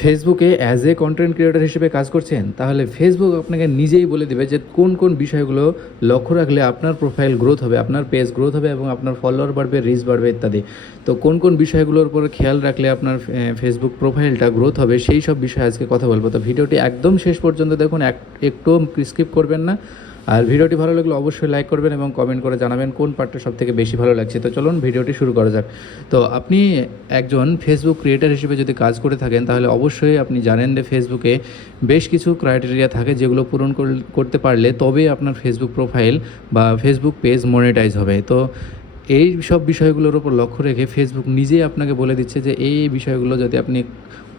ফেসবুকে as a content creator হিসেবে কাজ করছেন, তাহলে ফেসবুক আপনাকে নিজেই বলে দেবে যে কোন কোন বিষয়গুলো লক্ষ্য রাখলে আপনার প্রোফাইল গ্রোথ হবে, আপনার পেজ গ্রোথ হবে এবং আপনার ফলোয়ার বাড়বে, রিচ বাড়বে ইত্যাদি। তো কোন কোন বিষয়গুলোর উপর খেয়াল রাখলে আপনার ফেসবুক প্রোফাইলটা গ্রোথ হবে, সেই সব বিষয়ে আজকে কথা বলবো। তো ভিডিওটি একদম শেষ পর্যন্ত দেখুন, একটু স্কিপ করবেন না। আর ভিডিওটি ভালো লাগলে অবশ্যই লাইক করবেন এবং কমেন্ট করে জানাবেন কোন পার্টটা সবথেকে বেশি ভালো লাগছে। তো চলুন ভিডিওটি শুরু করা যাক। তো আপনি একজন ফেসবুক ক্রিয়েটার হিসেবে যদি কাজ করে থাকেন, তাহলে অবশ্যই আপনি জানেন যে ফেসবুকে বেশ কিছু ক্রাইটেরিয়া থাকে যেগুলো পূরণ করতে পারলে তবেই আপনার ফেসবুক প্রোফাইল বা ফেসবুক পেজ মনিটাইজ হবে। তো এই সব বিষয়গুলোর উপর লক্ষ্য রেখে ফেসবুক নিজেই আপনাকে বলে দিচ্ছে যে এই বিষয়গুলো যদি আপনি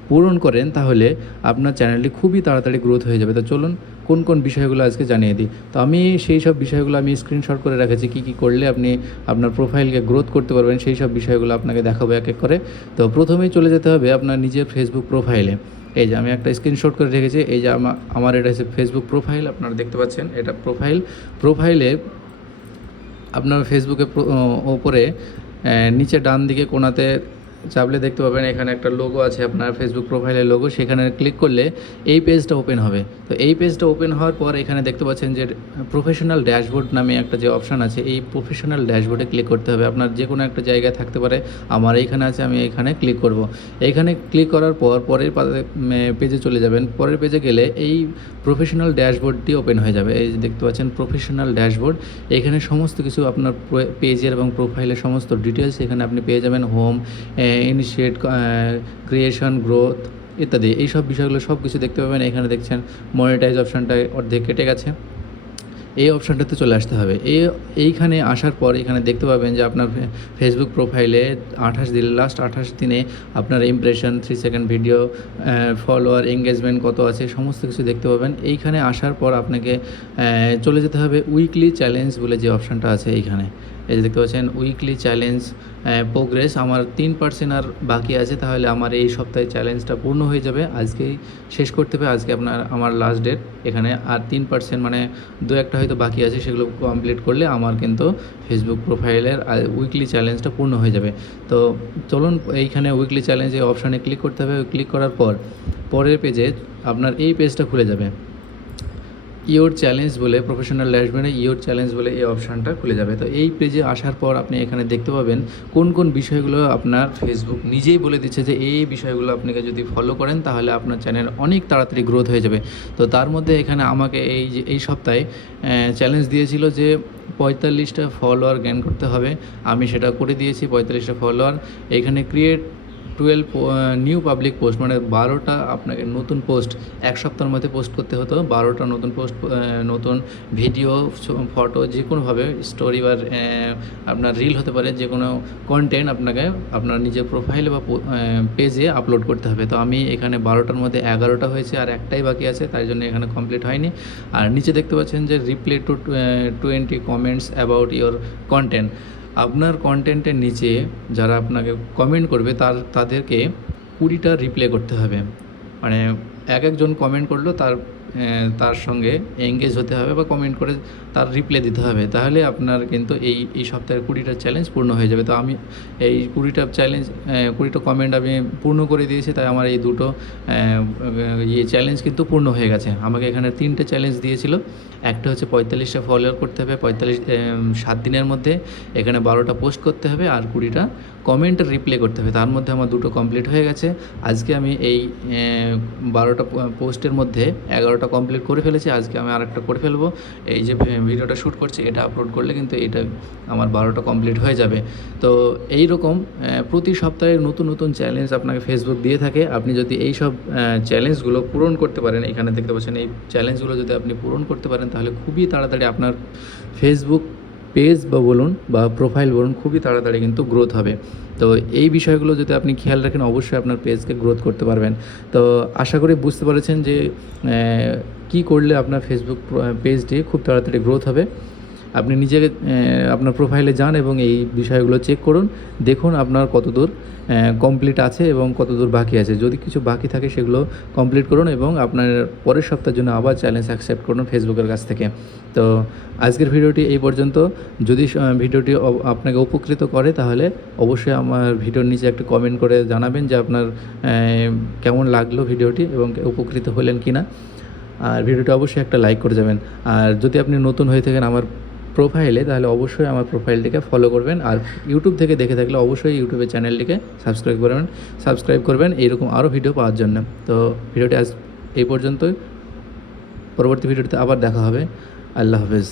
পূরণ করেন তাহলে আপনার চ্যানেলটি খুবই তাড়াতাড়ি গ্রোথ হয়ে যাবে। তো চলুন কোন কোন বিষয়গুলো আজকে জানিয়ে দিই। তো আমি সেই সব বিষয়গুলো আমি স্ক্রিনশট করে রেখেছি, কী কী করলে আপনি আপনার প্রোফাইলকে গ্রোথ করতে পারবেন, সেই সব বিষয়গুলো আপনাকে দেখাবো এক এক করে। তো প্রথমেই চলে যেতে হবে আপনার নিজের ফেসবুক প্রোফাইলে। এই যে আমি একটা স্ক্রিনশট করে রেখেছি, এই যে আমার এটা হচ্ছে ফেসবুক প্রোফাইল, আপনারা দেখতে পাচ্ছেন এটা প্রোফাইলে আপনার ফেসবুকে ওপরে নিচে ডান দিকে কোণাতে চাপলে দেখতে পাবেন এখানে একটা লোগো আছে, আপনার ফেসবুক প্রোফাইলের লোগো। সেখানে ক্লিক করলে এই পেজটা ওপেন হবে। তো এই পেজটা ওপেন হওয়ার পর এখানে দেখতে পাচ্ছেন যে প্রফেশনাল ড্যাশবোর্ড নামে একটা যে অপশান আছে, এই প্রফেশনাল ড্যাশবোর্ডে ক্লিক করতে হবে। আপনার যে কোনো একটা জায়গায় থাকতে পারে, আমার এইখানে আছে, আমি এইখানে ক্লিক করব। এইখানে ক্লিক করার পর পরের পেজে চলে যাবেন। পরের পেজে গেলে এই প্রফেশনাল ড্যাশবোর্ডটি ওপেন হয়ে যাবে। এই যে দেখতে পাচ্ছেন প্রফেশনাল ড্যাশবোর্ড, এখানে সমস্ত কিছু আপনার পেজের এবং প্রোফাইলের সমস্ত ডিটেলস এখানে আপনি পেয়ে যাবেন। হোম, ইনিশিয়েট, ক্রিয়েশন, গ্রোথ ইত্যাদি এই সব বিষয়গুলো সব কিছু দেখতে পাবেন। এখানে দেখছেন মনিটাইজ অপশানটা অর্ধেক কেটে গেছে, এই অপশানটাতে চলে আসতে হবে। এইখানে আসার পর এখানে দেখতে পাবেন যে আপনার ফেসবুক প্রোফাইলে লাস্ট 28 দিনে আপনার impression, 3 second video, follower, engagement কত আছে, সমস্ত কিছু দেখতে পাবেন। এইখানে আসার পর আপনাকে চলে যেতে হবে উইকলি চ্যালেঞ্জ বলে যে অপশানটা আছে এইখানে। এই যে দেখতে পাচ্ছেন উইকলি চ্যালেঞ্জ প্রোগ্রেস, আমার 3% আর বাকি আছে, তাহলে আমার এই সপ্তাহে চ্যালেঞ্জটা পূর্ণ হয়ে যাবে। আজকেই শেষ করতে হবে, আজকে আমার লাস্ট ডেট। এখানে আর 3% মানে দু একটা হয়তো বাকি আছে, সেগুলো কমপ্লিট করলে আমার কিন্তু ফেসবুক প্রোফাইলের উইকলি চ্যালেঞ্জটা পূর্ণ হয়ে যাবে। তো চলুন এইখানে উইকলি চ্যালেঞ্জ এই অপশানে ক্লিক করতে হবে। ক্লিক করার পর পরের পেজে আপনার এই পেজটা খুলে যাবে। ইওর চ্যালেঞ্জ বলে প্রফেশনাল ড্যাশবোর্ডে ইওর চ্যালেঞ্জ বলে এই অপশানটা খুলে যাবে। তো এই পেজে আসার পর আপনি এখানে দেখতে পাবেন কোন কোন বিষয়গুলো আপনার ফেসবুক নিজেই বলে দিচ্ছে যে এই বিষয়গুলো আপনাকে যদি ফলো করেন তাহলে আপনার চ্যানেল অনেক তাড়াতাড়ি গ্রোথ হয়ে যাবে। তো তার মধ্যে এখানে আমাকে এই সপ্তাহে চ্যালেঞ্জ দিয়েছিল যে 45টা ফলোয়ার গেইন করতে হবে। আমি সেটা করে দিয়েছি, 45টা ফলোয়ার। এখানে ক্রিয়েট 12 নিউ পাবলিক পোস্ট, মানে 12টা আপনাকে নতুন পোস্ট এক সপ্তাহের মধ্যে পোস্ট করতে হতো। 12টা নতুন পোস্ট, নতুন ভিডিও, ফটো, যে কোনোভাবে স্টোরি বা আপনার রিল হতে পারে, যে কোনো কন্টেন্ট আপনাকে আপনার নিজের প্রোফাইলে বা পেজে আপলোড করতে হবে। তো আমি এখানে 12টার মধ্যে 11টা হয়েছে, আর একটাই বাকি আছে, তাই জন্য এখানে কমপ্লিট হয়নি। আর নিচে দেখতে পাচ্ছেন যে reply to 20 comments about your content. আপনার কন্টেন্টের নিচে যারা আপনাকে কমেন্ট করবে তাদেরকে 20টা রিপ্লাই করতে হবে। মানে একজন কমেন্ট করলো তার সঙ্গে এঙ্গেজ হতে হবে বা কমেন্ট করে তার রিপ্লাই দিতে হবে, তাহলে আপনার কিন্তু এই সপ্তাহের 20টা চ্যালেঞ্জ পূর্ণ হয়ে যাবে। তো আমি এই 20টা কমেন্ট আমি পূর্ণ করে দিয়েছি, তাই আমার এই দুটো চ্যালেঞ্জ কিন্তু পূর্ণ হয়ে গেছে। আমাকে এখানে 3টে চ্যালেঞ্জ দিয়েছিল। একটা হচ্ছে 45টা ফলোয়ার করতে হবে 7 দিনের মধ্যে, এখানে 12টা পোস্ট করতে হবে, আর 20টা কমেন্টের রিপ্লাই করতে হবে। তার মধ্যে আমার দুটো কমপ্লিট হয়ে গেছে। আজকে আমি এই 12টা পোস্টের মধ্যে 11টা কমপ্লিট করে ফেলেছি। আজকে আমি আরেকটা করে ফেলবো। এই যে ভিডিওটা শ্যুট করছি, এটা আপলোড করলে কিন্তু এটা আমার 12টা কমপ্লিট হয়ে যাবে। তো এই রকম প্রতি সপ্তাহে নতুন নতুন চ্যালেঞ্জ আপনাকে ফেসবুক দিয়ে থাকে। আপনি যদি এই সব চ্যালেঞ্জগুলো পূরণ করতে পারেন, এখানে দেখতে পাচ্ছেন এই চ্যালেঞ্জগুলো যদি আপনি পূরণ করতে পারেন, তাহলে খুবই তাড়াতাড়ি আপনার ফেসবুক পেজ বা প্রোফাইল বলুন, খুবই তাড়াতাড়ি কিন্তু গ্রোথ হবে। তো এই বিষয়গুলো যদি আপনি খেয়াল রাখেন, অবশ্যই আপনার পেজকে গ্রোথ করতে পারবেন। তো আশা করি বুঝতে পেরেছেন যে কী করলে আপনার ফেসবুক পেজটি খুব তাড়াতাড়ি গ্রোথ হবে। আপনি নিজে আপনার প্রোফাইলে যান এবং এই বিষয়গুলো চেক করুন, দেখুন আপনার কতদূর কমপ্লিট আছে এবং কতদূর বাকি আছে। যদি কিছু বাকি থাকে সেগুলো কমপ্লিট করুন এবং আপনার পরের সপ্তাহের জন্য আবার চ্যালেঞ্জ অ্যাকসেপ্ট করুন ফেসবুকের কাছ থেকে। তো আজকের ভিডিওটি এই পর্যন্ত। যদি ভিডিওটি আপনাকে উপকৃত করে তাহলে অবশ্যই আমার ভিডিওর নিচে একটা কমেন্ট করে জানাবেন যে আপনার কেমন লাগলো ভিডিওটি এবং উপকৃত হলেন কি না। আর ভিডিওটি অবশ্যই একটা লাইক করে যাবেন। আর যদি আপনি নতুন হয়ে থাকেন আমার প্রোফাইলে, তাহলে অবশ্যই আমার প্রোফাইলটিকে ফলো করবেন। আর ইউটিউব থেকে দেখে থাকলে অবশ্যই ইউটিউবের চ্যানেলটিকে সাবস্ক্রাইব করবেন এইরকম আরও ভিডিও পাওয়ার জন্য। তো ভিডিওটি আজ এই পর্যন্তই। পরবর্তী ভিডিওতে আবার দেখা হবে। আল্লাহ হাফেজ।